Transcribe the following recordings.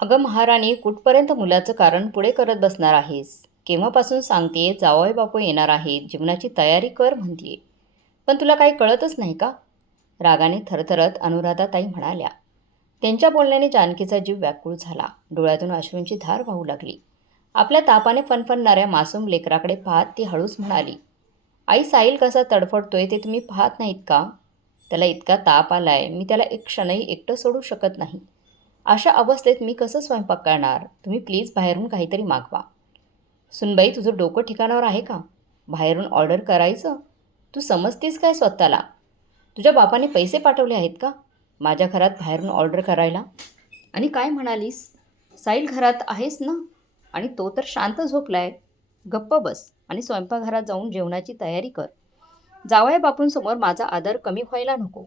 अगं महाराणी, कुठपर्यंत मुलाचं कारण पुढे करत बसणार आहेस? केव्हापासून सांगतेय जावई बापू येणार आहेत, जेवणाची तयारी कर म्हणतीये. पण तुला काही कळतच नाही का? रागाने थरथरत अनुराधाताई म्हणाल्या. त्यांच्या बोलण्याने जानकीचा जीव व्याकुळ झाला. डोळ्यातून अश्रूंची धार वाहू लागली. आपल्या तापाने फणफणणाऱ्या मासूम लेकराकडे पाहत ती हळूच म्हणाली, आई, साहिल कसा तडफडतोय ते तुम्ही पाहत नाहीत का? त्याला इतका ताप आलाय, मी त्याला एक क्षणही एकटं सोडू शकत नाही. अशा अवस्थेत मी कसं स्वयंपाक करणार? तुम्ही प्लीज बाहेरून काहीतरी मागवा. सुनबाई, तुझं डोकं ठिकाणावर आहे का? बाहेरून ऑर्डर करायचं? तू समजतेस काय स्वतःला? तुझ्या बापाने पैसे पाठवले आहेत का माझ्या घरात बाहेरून ऑर्डर करायला? आणि काय म्हणालीस? साहिल घरात आहेस ना? आणि तो तर शांत झोपलाय. गप्प बस आणि स्वयंपाकघरात जाऊन जेवणाची तयारी कर. जावया बापूंसमोर माझा आदर कमी व्हायला नको.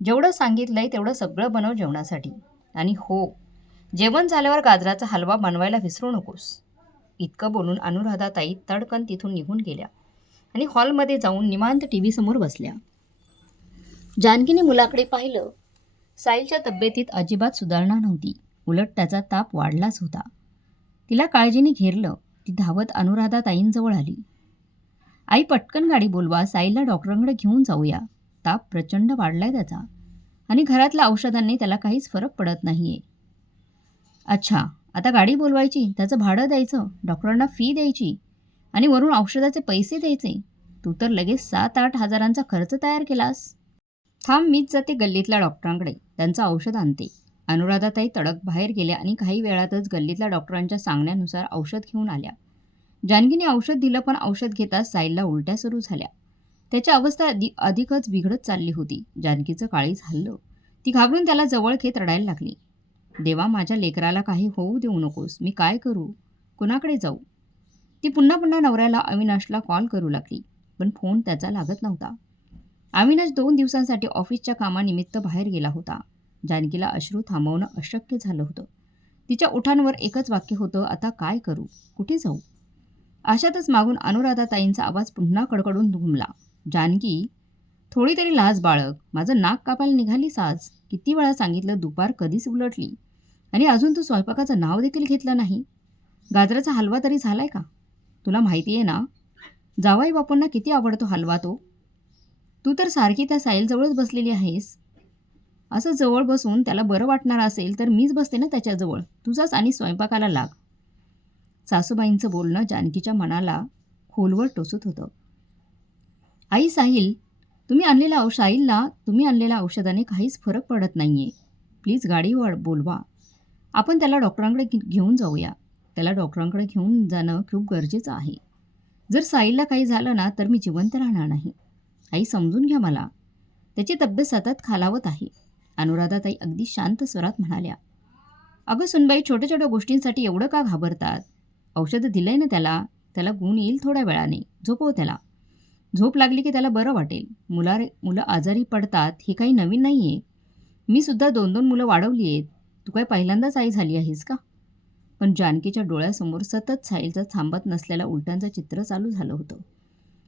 जेवढं सांगितलंय तेवढं सगळं बनव जेवणासाठी. आणि हो, जेवण झाल्यावर गाजराचा हलवा बनवायला विसरू नकोस. इतकं बोलून अनुराधाताई तडकन तिथून निघून गेल्या आणि हॉलमध्ये जाऊन निवांत टी व्ही समोर बसल्या. जानकीने मुलाकडे पाहिलं. साहिलच्या तब्येतीत अजिबात सुधारणा नव्हती. उलट त्याचा ताप वाढलाच होता. तिला काळजीने घेरलं. ती धावत अनुराधाताईंजवळ आली. आई, पटकन गाडी बोलवा, साहिलला डॉक्टरांकडे घेऊन जाऊया. ताप प्रचंड वाढलाय त्याचा आणि घरातल्या औषधांनी त्याला काहीच फरक पडत नाहीये. अच्छा, आता गाडी बोलवायची, त्याचं भाडं द्यायचं, डॉक्टरांना फी द्यायची आणि वरून औषधाचे पैसे द्यायचे. तू तर लगेच 7-8 हजारांचा खर्च तयार केलास. थांब, मीच जाते गल्लीतल्या डॉक्टरांकडे, त्यांचं औषध आणते. अनुराधाताई तडक बाहेर गेल्या आणि काही वेळातच गल्लीतल्या डॉक्टरांच्या सांगण्यानुसार औषध घेऊन आल्या. जानकीने औषध दिलं, पण औषध घेताच साहिलला उलट्या सुरू झाल्या. त्याची अवस्था अधिकच बिघडत चालली होती. जानकीचं काळीज हललं. ती घाबरून त्याला जवळ घेत रडायला लागली. देवा, माझ्या लेकराला काही होऊ देऊ नकोस. मी काय करू? कुणाकडे जाऊ? ती पुन्हा पुन्हा नवऱ्याला अविनाशला कॉल करू लागली, पण फोन त्याचा लागत नव्हता. अविनाश 2 दिवसांसाठी ऑफिसच्या कामानिमित्त बाहेर गेला होता. जानकीला अश्रू थांबवणं अशक्य झालं होतं. तिच्या ओठांवर एकच वाक्य होतं, आता काय करू? कुठे जाऊ? अशातच मागून अनुराधाताईंचा आवाज पुन्हा कडकडून घुमला. जानकी, थोडी तरी लाज बाळग. माझं नाक कापायला निघालीस आज. किती वेळा सांगितलं, दुपार कधीच उलटली आणि अजून तू स्वयंपाकाचं नाव देखील घेतलं नाही. गाजराचा हलवा तरी झालाय का? तुला माहिती आहे ना, जावई बापूंना किती आवडतो हलवा तो. तू तर सारखी त्या साहिलजवळच बसलेली आहेस. असं जवळ बसून त्याला बरं वाटणार असेल तर मीच बसते ना त्याच्याजवळ. तुझाच आणि स्वयंपाकाला लाग. सासूबाईंचं बोलणं जानकीच्या मनाला खोलवर टोचत होतं. आई, साहिलला तुम्ही आणलेल्या औषधाने काहीच फरक पडत नाहीये. प्लीज गाडी बोलवा. आपण त्याला डॉक्टरांकडे घेऊन जाऊया. त्याला डॉक्टरांकडे घेऊन जाणं खूप गरजेचं आहे. जर साहिलला काही झालं ना तर मी जिवंत राहणार नाही. आई, समजून घ्या मला. त्याची तब्येत सतत खालावत आहे. अनुराधाताई अगदी शांत स्वरात म्हणाल्या. अगं सुनबाई, छोट्या छोट्या गोष्टींसाठी एवढं का घाबरतात? औषधं दिलंय ना त्याला. त्याला गुण येईल थोड्या वेळाने. झोपव त्याला. झोप लागली की त्याला बरं वाटेल. मुलं आजारी पडतात हे काही नवीन नाही आहे. मी सुद्धा 2-2 मुलं वाढवली आहेत. तू काय पहिल्यांदाच आई झाली आहेस का? पण जानकीच्या डोळ्यासमोर सतत साहिलचं थांबत नसलेल्या उलट्यांचं चित्र चालू झालं होतं.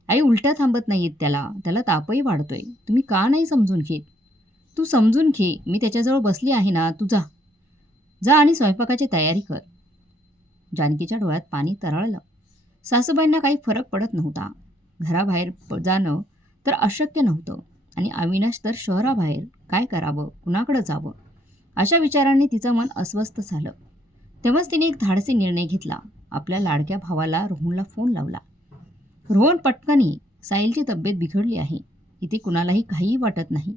आई, उलट्या थांबत नाहीत त्याला तापही वाढतोय. तुम्ही का नाही समजून घेत? तू समजून घे. मी त्याच्याजवळ बसली आहे ना. तू जा आणि स्वयंपाकाची तयारी कर. जानकीच्या डोळ्यात पाणी तरळलं. सासूबाईंना काही फरक पडत नव्हता. घराबाहेर जाणं तर अशक्य नव्हतं आणि अविनाश तर शहराबाहेर. काय करावं? कुणाकडं जावं? अशा विचारांनी तिचं मन अस्वस्थ झालं. तेव्हाच तिने एक धाडसी निर्णय घेतला. आपल्या लाडक्या भावाला रोहनला फोन लावला. रोहन, पटकन ये. साहिलची तब्येत बिघडली आहे. इथे कुणालाही काहीही वाटत नाही.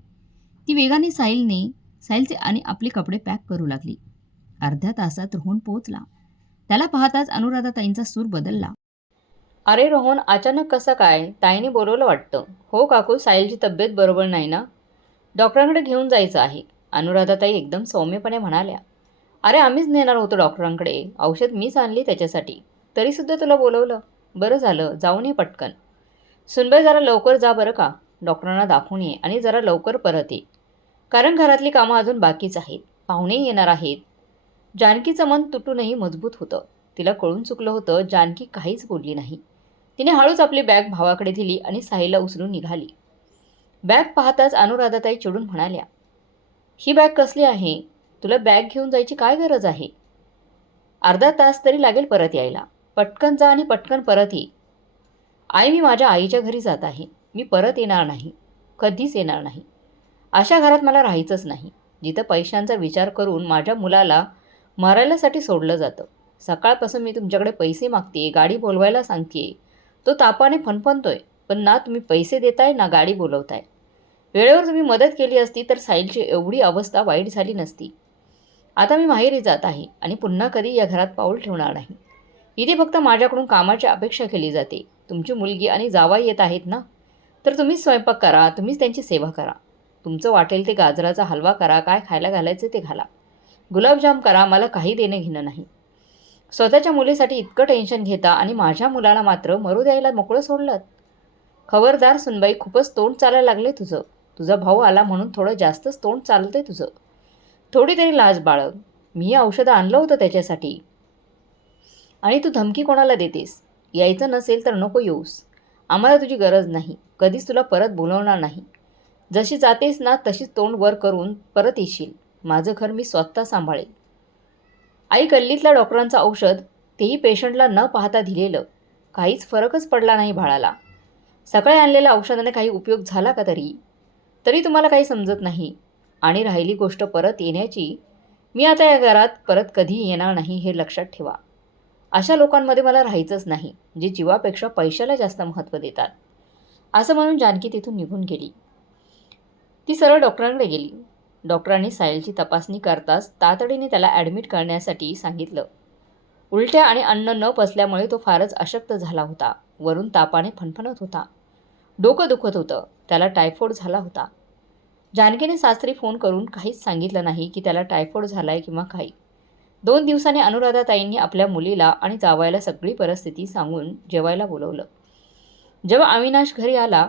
ती वेगाने साहिलचे आणि आपले कपडे पॅक करू लागली. अर्ध्या तासात रोहन पोहोचला. त्याला पाहताच अनुराधाताईंचा सूर बदलला. अरे रोहन, अचानक कसं काय? ताईने बोलवलं वाटतं. हो काकू, साहिलची तब्येत बरोबर नाही ना. डॉक्टरांकडे घेऊन जायचं आहे. अनुराधाताई एकदम सौम्यपणे म्हणाल्या. अरे, आम्हीच नेणार होतो डॉक्टरांकडे. औषध मीच आणली त्याच्यासाठी. तरीसुद्धा तुला बोलवलं. बरं झालं, जाऊन ये पटकन. सुनबाई, जरा लवकर जा बरं का. डॉक्टरांना दाखवून ये आणि जरा लवकर परत ये. कारण घरातली कामं अजून बाकीच आहेत. पाहुणेही येणार आहेत. जानकीचं मन तुटूनही मजबूत होतं. तिला कळून चुकलं होतं. जानकी काहीच बोलली नाही. तिने हळूच आपली बॅग भावाकडे दिली आणि साहिलला उचलून निघाली. बॅग पाहताच अनुराधाताई चिडून म्हणाल्या. ही बॅग कसली आहे? तुला बॅग घेऊन जायची काय गरज आहे? अर्धा तास तरी लागेल परत यायला. पटकन जा आणि पटकन परत ये. आई, मी माझ्या आईच्या घरी जात आहे. मी परत येणार नाही. कधीच येणार नाही. अशा घरात मला राहायचंच नाही, जिथं पैशांचा विचार करून माझ्या मुलाला मारायलासाठी सोडलं जातं. सकाळपासून मी तुमच्याकडे पैसे मागते, गाडी बोलवायला सांगते. तो तापाने फणफणतोय, पण ना तुम्ही पैसे देताय ना गाडी बोलवताय. वेळेवर तुम्ही मदत केली असती तर साहिलची एवढी अवस्था वाईट झाली नसती. आता मी माहेरी जात आहे आणि पुन्हा कधी या घरात पाऊल ठेवणार नाही. इथे फक्त माझ्याकडून कामाची अपेक्षा केली जाते. तुमची मुलगी आणि जावई येत आहेत ना, तर तुम्हीच स्वयंपाक करा, तुम्हीच त्यांची सेवा करा. तुमचं वाटेल ते गाजराचा हलवा करा, काय खायला घालायचं ते घाला. गुलाबजाम करा, मला काही देणं घेणं नाही. स्वतःच्या मुलीसाठी इतकं टेन्शन घेता आणि माझ्या मुलाला मात्र मरू द्यायला मोकळं सोडलं. खबरदार सुनबाई, खूपच तोंड चालायला लागले तुझं. तुझा भाऊ आला म्हणून थोडं जास्तच तोंड चालतंय तुझं. थोडी तरी लाज बाळग. मी हे औषधं आणलं होतं त्याच्यासाठी. आणि तू धमकी कोणाला देतेस? यायचं नसेल तर नको येऊस. आम्हाला तुझी गरज नाही. कधीच तुला परत बोलवणार नाही. जशी जातेस ना तशीच तोंड वर करून परत येशील. माझं घर मी स्वतः सांभाळेल. आई, गल्लीतल्या डॉक्टरांचं औषध, तेही पेशंटला न पाहता दिलेलं. काहीच फरकच पडला नाही बाळाला. सकाळी आणलेल्या औषधाने काही उपयोग झाला का तरी? तरी तुम्हाला काही समजत नाही. आणि राहिली गोष्ट परत येण्याची, मी आता या घरात परत कधी येणार नाही हे लक्षात ठेवा. अशा लोकांमध्ये मला राहायचंच नाही, जे जीवापेक्षा पैशाला जास्त महत्त्व देतात. असं म्हणून जानकी तिथून निघून गेली. ती सरळ डॉक्टरांकडे गेली. डॉक्टरांनी साहिलची तपासणी करताच तातडीने त्याला ॲडमिट करण्यासाठी सांगितलं. उलट्या आणि अन्न न पचल्यामुळे तो फारच अशक्त झाला होता. वरून तापाने फणफणत होता. डोकं दुखत होतं. त्याला टायफॉइड झाला होता. जानकीने सासरी फोन करून काहीच सांगितलं नाही की त्याला टायफॉइड झालाय किंवा काही. 2 दिवसांनी अनुराधाताईंनी आपल्या मुलीला आणि जावयाला सगळी परिस्थिती सांगून जेवायला बोलवलं. जेव्हा अविनाश घरी आला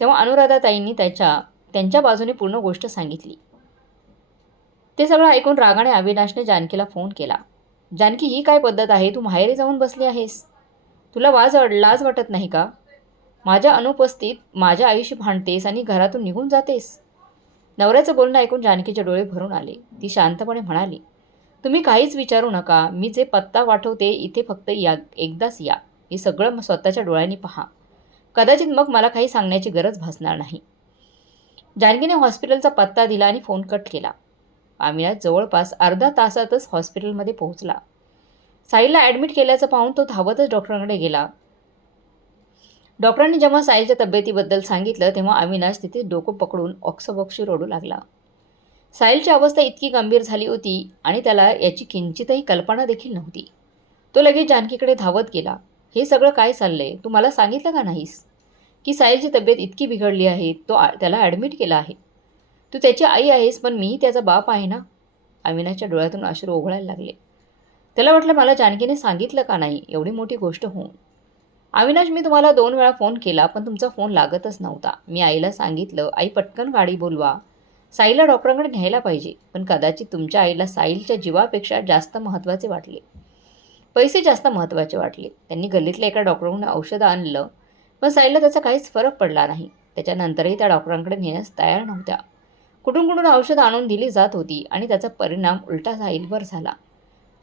तेव्हा अनुराधाताईंनी त्यांच्या बाजूने पूर्ण गोष्ट सांगितली. ते सगळं ऐकून रागाने अविनाशने जानकीला फोन केला. जानकी, ही काय पद्धत आहे? तू माहेरी जाऊन बसली आहेस. तुला लाज वाटत नाही का? माझ्या अनुपस्थित माझ्या आईशी भांडतेस आणि घरातून निघून जातेस. नवऱ्याचं बोलणं ऐकून जानकीचे डोळे भरून आले. ती शांतपणे म्हणाली, तुम्ही काहीच विचारू नका. मी जे पत्ता पाठवते इथे फक्त एकदाच या. हे सगळं स्वतःच्या डोळ्यांनी पहा. कदाचित मग मला काही सांगण्याची गरज भासणार नाही. जानकीने हॉस्पिटलचा पत्ता दिला आणि फोन कट केला. अविनाश जवळपास अर्धा तासातच हॉस्पिटलमध्ये पोहोचला. साहिलला ॲडमिट केल्याचं पाहून तो धावतच डॉक्टरांकडे गेला. डॉक्टरांनी जेव्हा साहिलच्या तब्येतीबद्दल सांगितलं तेव्हा अविनाश तिथे डोकं पकडून ऑक्सबॉक्सशी रडू लागला. साहिलची अवस्था इतकी गंभीर झाली होती आणि त्याला याची किंचितही कल्पना देखील नव्हती. तो लगेच जानकीकडे धावत गेला. हे सगळं काय चाललंय? तू मला सांगितलं का नाहीस की साहिलची तब्येत इतकी बिघडली आहे, त्याला ॲडमिट केलं आहे. तू त्याची आई आहेस, पण मीही त्याचा बाप आहे ना. अविनाशच्या डोळ्यातून अश्रू ओघळायला लागले. त्याला वाटलं मला जानकीने सांगितलं का नाही, एवढी मोठी गोष्ट होऊन. अविनाश, मी तुम्हाला 2 वेळा फोन केला पण तुमचा फोन लागतच नव्हता. मी आईला सांगितलं, आई पटकन गाडी बोलवा, साईला डॉक्टरांकडे न्यायला पाहिजे. पण कदाचित तुमच्या आईला साईलच्या जीवापेक्षा जास्त महत्त्वाचे वाटले. पैसे जास्त महत्त्वाचे वाटले. त्यांनी गल्लीतल्या एका डॉक्टरांकडून औषधं आणलं, पण साईलला त्याचा काहीच फरक पडला नाही. त्याच्यानंतरही त्या डॉक्टरांकडे नेण्यास तयार नव्हत्या. कुठून औषधं आणून दिली जात होती आणि त्याचा परिणाम उलटा साईलवर झाला.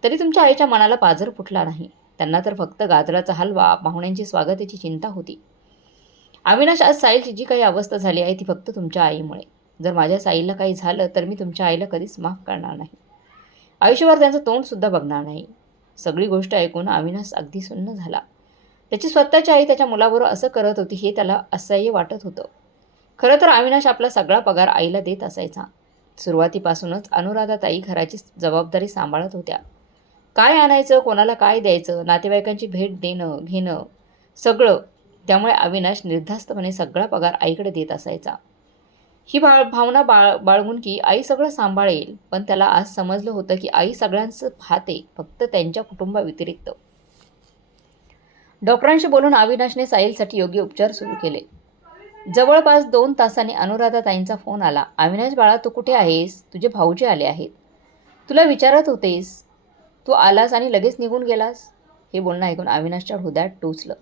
तरी तुमच्या आईच्या मनाला पाझर फुटला नाही. त्यांना तर फक्त गाजराचा हलवा, पाहुण्यांची स्वागताची चिंता होती. अविनाश, आज साईलची जी काही अवस्था झाली आहे ती फक्त तुमच्या आईमुळे. जर माझ्या साईला काही झालं तर मी तुमच्या आईला कधीच माफ करणार नाही. आयुष्यभर त्यांचं तोंडसुद्धा बघणार नाही. सगळी गोष्ट ऐकून अविनाश अगदी सुन्न झाला. त्याची स्वतःची आई त्याच्या मुलाबरोबर असं करत होती हे त्याला असह्य वाटत होतं. खरं तर अविनाश आपला सगळा पगार आईला देत असायचा. सुरुवातीपासूनच अनुराधाताई घराची जबाबदारी सांभाळत होत्या. काय आणायचं, कोणाला काय द्यायचं, नातेवाईकांची भेट देणं घेणं सगळं. त्यामुळे अविनाश निर्धास्तपणे सगळा पगार आईकडे देत असायचा. ही भावना बाळगून की आई सगळं सांभाळेल, पण त्याला आज समजलं होतं की आई सगळ्यांचं पाहते, फक्त त्यांच्या कुटुंबाव्यतिरिक्त. डॉक्टरांशी बोलून अविनाशने साहिलसाठी योग्य उपचार सुरू केले. जवळपास 2 तासांनी अनुराधाताईंचा फोन आला. अविनाश बाळा, तू कुठे आहेस? तुझे भाऊजी आले आहेत. तुला विचारत होतेस. तू आलास आणि लगेच निघून गेलास. हे बोलणं ऐकून अविनाशच्या हृदयात टोचलं.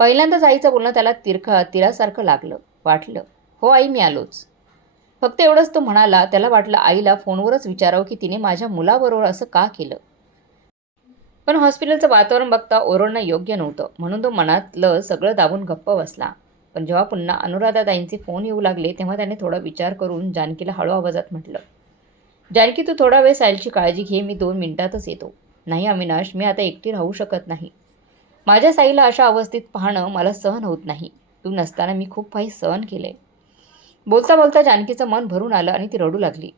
पहिल्यांदाच आईचं बोलणं त्याला तिरासारखं वाटलं. हो आई, मी आलोच. फक्त एवढंच तो म्हणाला. त्याला वाटलं आईला फोनवरच विचारावं की तिने माझ्या मुलाबरोबर असं का केलं. पण हॉस्पिटलचं वातावरण बघता ओरडणं योग्य नव्हतं, म्हणून तो मनातलं सगळं दाबून गप्प बसला. पण जेव्हा पुन्हा अनुराधाताईंचे फोन येऊ लागले तेव्हा त्याने थोडा विचार करून जानकीला हळू आवाजात म्हटलं, जानकी तू थोडा वेळ सायलची काळजी घे, मी 2 मिनिटातच येतो. नाही अविनाश, मी आता एकटी राहू शकत नाही. माझ्या साईला अशा अवस्थेत पाहणं मला सहन होत नाही. तू नसताना मी खूप काही सहन केलंय. बोलता बोलता जानकीचं मन भरून आलं आणि ती रडू लागली.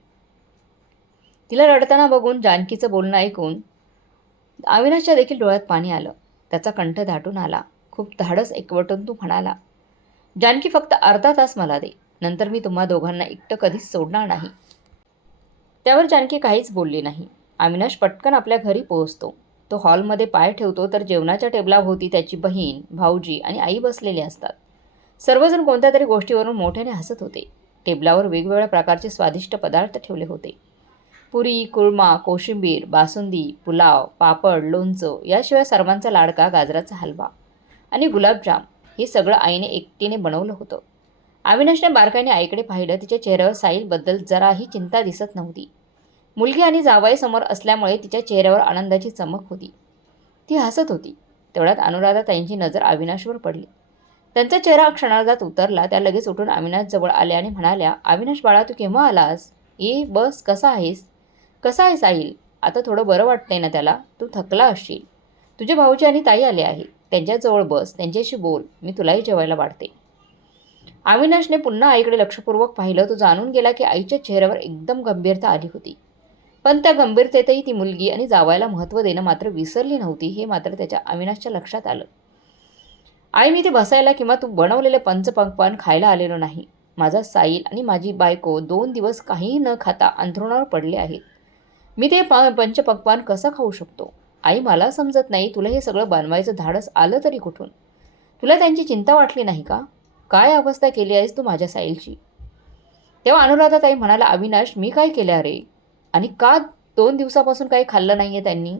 तिला रडताना बघून जानकीचं बोलणं ऐकून अविनाशच्या देखील डोळ्यात पाणी आलं. त्याचा कंठ दाटून आला. खूप धाडस एकवटून तो म्हणाला, जानकी फक्त अर्धा तास मला दे, नंतर मी तुम्हा दोघांना एकटं कधीच सोडणार नाही. त्यावर जानकी काहीच बोलली नाही. अविनाश पटकन आपल्या घरी पोहोचतो. तो हॉलमध्ये पाय ठेवतो तर जेवणाच्या टेबलाभोवती त्याची बहीण, भाऊजी आणि आई बसलेली असतात. सर्वजण कोणत्या तरी गोष्टीवरून मोठ्याने हसत होते. टेबलावर वेगवेगळ्या प्रकारचे स्वादिष्ट पदार्थ ठेवले होते. पुरी, कुर्मा, कोशिंबीर, बासुंदी, पुलाव, पापड, लोणचं, याशिवाय सर्वांचा लाडका गाजराचा हलवा आणि गुलाबजाम हे सगळं आईने एकटीने बनवलं होतं. अविनाशने बारकाईने आईकडे पाहिलं. तिच्या चेहऱ्यावर साईलबद्दल जराही चिंता दिसत नव्हती. मुलगी आणि जावई समोर असल्यामुळे तिच्या चेहऱ्यावर आनंदाची चमक होती. ती हसत होती. तेवढ्यात अनुराधाताईंची नजर अविनाशवर पडली. त्यांचा चेहरा क्षणार्धात उतरला. त्या लगेच उठून अविनाशजवळ आल्या आणि म्हणाल्या, अविनाश बाळा, तू केव्हा आलास? ये बस, कसा आहेस? कसा आहे साहिल? आता थोडं बरं वाटतंय ना त्याला? तू थकला असशील. तुझे भाऊजी आणि ताई आले आहेत. त्यांच्याजवळ बस, त्यांच्याशी बोल. मी तुलाही जेवायला वाढते. अविनाशने पुन्हा आईकडे लक्षपूर्वक पाहिलं. तो जाणून गेला की आईच्या चेहऱ्यावर एकदम गंभीरता आली होती. पण त्या गंभीरतेतही ती मुलगी आणि जावयाला महत्त्व देणं मात्र विसरली नव्हती, हे मात्र त्याच्या अविनाशच्या लक्षात आलं. आई, मी ते बसायला किंवा तू बनवलेले पंचपक्वान्न खायला आलेलो नाही. माझा साईल आणि माझी बायको 2 दिवस काही न खाता अंथरुणावर पडले आहेत. मी ते पंचपक्वान्न कसं खाऊ शकतो? आई, मला समजत नाही, तुला हे सगळं बनवायचं धाडस आलं तरी कुठून? तुला त्यांची चिंता वाटली नाही का? काय अवस्था केली आहेस तू माझ्या साईलची? तेव्हा अनुराधाताई म्हणाला, अविनाश, मी काय केलं रे? आणि का 2 दिवसापासून काही खाल्लं नाही आहे त्यांनी?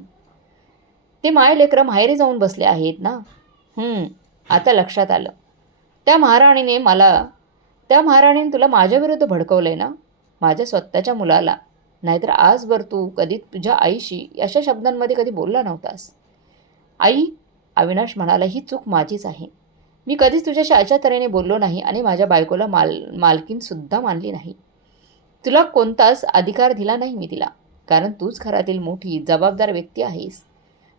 ते माय लेकरं माहेरी जाऊन बसले आहेत ना. आता लक्षात आलं. त्या महाराणीने तुला माझ्याविरुद्ध भडकवलंय ना, माझ्या स्वतःच्या मुलाला. नाहीतर आजवर तू कधी तुझ्या आईशी अशा शब्दांमध्ये कधी बोलला नव्हतास. आई, अविनाश म्हणाला, ही चूक माझीच आहे. मी कधीच तुझ्याशी अशा तऱ्हेने बोललो नाही आणि माझ्या बायकोला मालकीनसुद्धा मानली नाही. तुला कोणताच अधिकार दिला नाही मी तिला, कारण तूच घरातील मोठी जबाबदार व्यक्ती आहेस.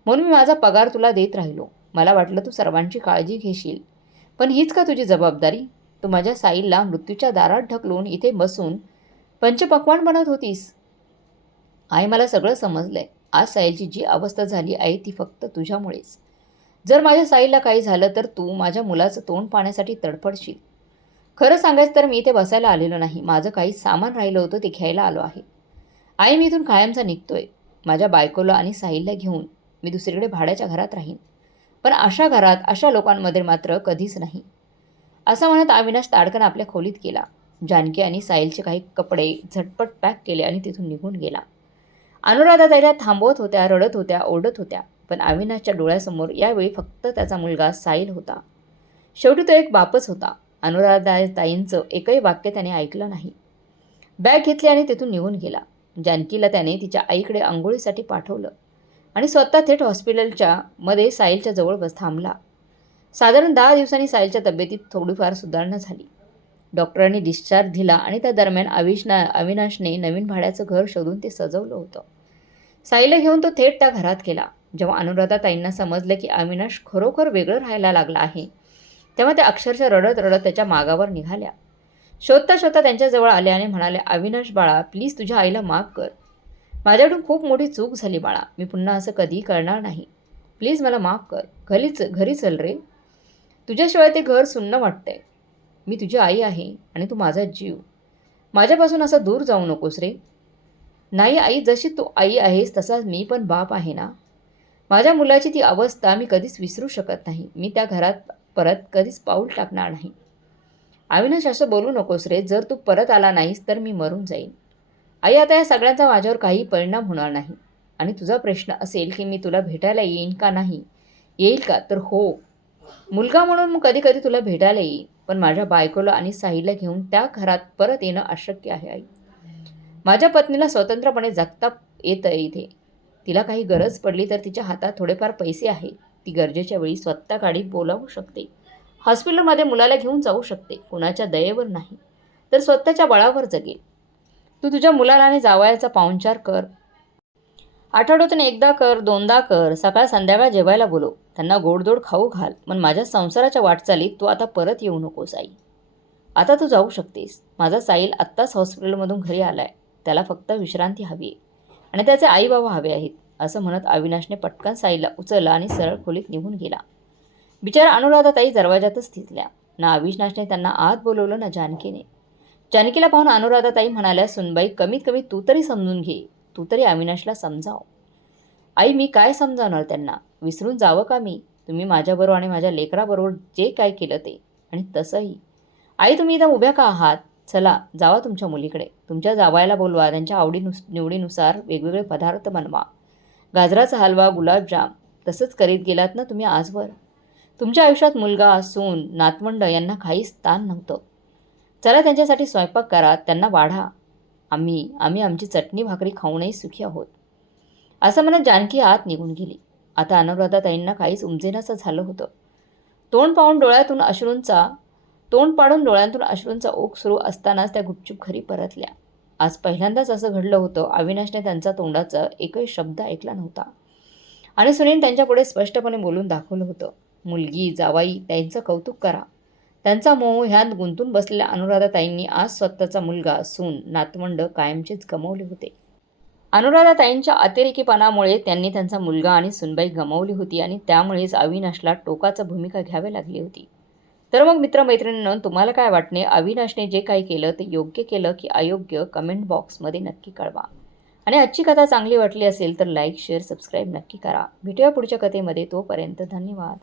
म्हणून मी माझा पगार तुला देत राहिलो. मला वाटलं तू सर्वांची काळजी घेशील. पण हीच का तुझी जबाबदारी? तू माझ्या साईला मृत्यूच्या दारात ढकलून इथे बसून पंचपक्वान्न बनवत होतीस. आई, मला सगळं समजलंय. आज साईलची जी अवस्था झाली आहे ती फक्त तुझ्यामुळेच. जर माझ्या साईला काही झालं तर तू माझ्या मुलाचं तोंड पाहण्यासाठी तडफडशील. खरं सांगायचं तर मी इथे बसायला आलेलो नाही. माझं काही सामान राहिलं होतं ते घ्यायला आलो आहे. आई, मी इथून कायमचा निघतोय. माझ्या बायकोला आणि साहिलला घेऊन मी दुसरीकडे भाड्याच्या घरात राहीन. पण अशा घरात अशा लोकांमध्ये मात्र कधीच नाही. असं म्हणत अविनाश ताडकन आपल्या खोलीत गेला. जानकी आणि साहिलचे काही कपडे झटपट पॅक केले आणि तिथून निघून गेला. अनुराधा ताईला थांबवत होत्या, रडत होत्या, ओरडत होत्या. पण अविनाशच्या डोळ्यासमोर यावेळी फक्त त्याचा मुलगा साहिल होता. शेवटी तो एक बापच होता. अनुराधाताईंचं एकही वाक्य त्याने ऐकलं नाही. बॅग घेतली आणि तिथून निघून गेला. जानकीला त्याने तिच्या आईकडे अंघोळीसाठी पाठवलं आणि स्वतः थेट हॉस्पिटलच्या मध्ये साहिलच्या जवळ थांबला. साधारण 10 दिवसांनी साहिलच्या तब्येतीत थोडीफार सुधारणा झाली. डॉक्टरांनी डिस्चार्ज दिला आणि त्या दरम्यान अविनाशने नवीन भाड्याचं घर शोधून ते सजवलं होतं. साहिलला घेऊन तो थेट त्या घरात गेला. जेव्हा अनुराधाताईंना समजलं की अविनाश खरोखर वेगळं राहायला लागला आहे, तेव्हा त्या अक्षरशः रडत रडत त्याच्या मागावर निघाल्या. शोधता शोधता त्यांच्याजवळ आल्या आणि म्हणाल्या, अविनाश बाळा, प्लीज तुझ्या आईला माफ कर. माझ्याकडून खूप मोठी चूक झाली बाळा. मी पुन्हा असं कधीही करणार नाही. प्लीज मला माफ कर. घरी चल रे. तुझ्याशिवाय ते घर सुन्न वाटतंय. मी तुझी आई आहे आणि तू माझा जीव. माझ्यापासून असं दूर जाऊ नकोस रे. नाही आई, जशी तू आई आहेस तसाच मी पण बाप आहे ना. माझ्या मुलाची ती अवस्था मी कधीच विसरू शकत नाही. मी त्या घरात परत कधीच पाऊल टाकणार नाही. अविनाश, असं बोलू नकोस रे. जर तू परत आला नाहीस तर मी मरून जाईन. आई, आता या सगळ्यांचा माझ्यावर काही परिणाम होणार नाही. आणि तुझा प्रश्न असेल की मी तुला भेटायला येईन का नाही, येईल का, तर हो. मुलगा म्हणून मग कधी कधी तुला भेटायला येईल. पण माझ्या बायकोला आणि साहिलला घेऊन त्या घरात परत येणं अशक्य आहे आई. माझ्या पत्नीला स्वतंत्रपणे जगता येतं इथे. तिला काही गरज पडली तर तिच्या हातात थोडेफार पैसे आहेत. ती गरजेच्या वेळी स्वतः गाडीत बोलावू शकते. हॉस्पिटलमध्ये मुलाला घेऊन जाऊ शकते. कुणाच्या दयेवर नाही, तर स्वतःच्या बळावर जगेल. तू तुझ्या मुलाला आणि जावयाचा पाहुणचार कर. आठवड्यातून एकदा कर, दोनदा कर. सकाळ संध्याकाळ जेवायला बोलव. त्यांना गोडधोड खाऊ घाल. पण माझ्या संसाराच्या वाटचालीत तू आता परत येऊ नकोस आई. आता तू जाऊ शकतेस. माझा साहिल आत्ताच हॉस्पिटलमधून घरी आलाय. त्याला फक्त विश्रांती हवी आहे आणि त्याचे आई बाबा हवे आहेत. असं म्हणत अविनाशने पटकन साईला उचलला आणि सरळ खोलीत निघून गेला. बिचारा अनुराधाताई दरवाजातच थिजल्या. ना अविनाशने त्यांना आत बोलवलं ना जानकीने. जानकीला पाहून अनुराधाताई म्हणाल्या, सुनबाई, कमीत कमी तू तरी समजून घे. तू तरी अविनाशला समजाव. आई, मी काय समजावणार त्यांना? विसरून जावं का मी? तुम्ही माझ्याबरोबर आणि माझ्या लेकराबरोबर जे काय केलं ते. आणि तसंही आई, तुम्ही इथं उभ्या का आहात? चला जावा तुमच्या मुलीकडे. तुमच्या जावयाला बोलवा. त्यांच्या निवडीनुसार वेगवेगळे पदार्थ बनवा. गाजराचा हलवा, गुलाबजाम. तसंच करीत गेलात ना तुम्ही आजवर. तुमच्या आयुष्यात मुलगा, सून, नातवंड यांना काही स्थान नव्हतं. चला त्यांच्यासाठी स्वयंपाक करा. त्यांना वाढा. आम्ही आमची चटणी भाकरी खाऊनही सुखी आहोत. असं म्हणत जानकी आत निघून गेली. आता अनुराधाताईंना काहीच उमजेनासं झालं होतं. तोंड पाडून डोळ्यांतून अश्रूंचा ओघ सुरू असतानाच त्या गुपचूप घरी परतल्या. आज पहिल्यांदाच असं घडलं होतं. अविनाशने त्यांचा तोंडाचा एकही शब्द ऐकला नव्हता आणि सुनील त्यांच्यापुढे स्पष्टपणे बोलून दाखवलं होतं. मुलगी, जावाई त्यांचं कौतुक करा. त्यांचा मोह ह्यात गुंतून बसलेल्या अनुराधाताईंनी आज स्वतःचा मुलगा, सून, नातवंड कायमचेच गमावले होते. अनुराधाताईंच्या अतिरेकीपणामुळे त्यांनी त्यांचा मुलगा आणि सुनबाई गमावली होती आणि त्यामुळेच अविनाशला टोकाचा भूमिका घ्यावी लागली होती. तर मग मित्रमैत्रिणींनो, तुम्हाला काय वाटणे? अविनाशने जे काही केलं ते योग्य केलं की अयोग्य? कमेंट बॉक्समध्ये नक्की कळवा. आणि आजची कथा चांगली वाटली असेल तर लाईक, शेअर, सबस्क्राईब नक्की करा. भेटूया पुढच्या कथेमध्ये. तोपर्यंत धन्यवाद.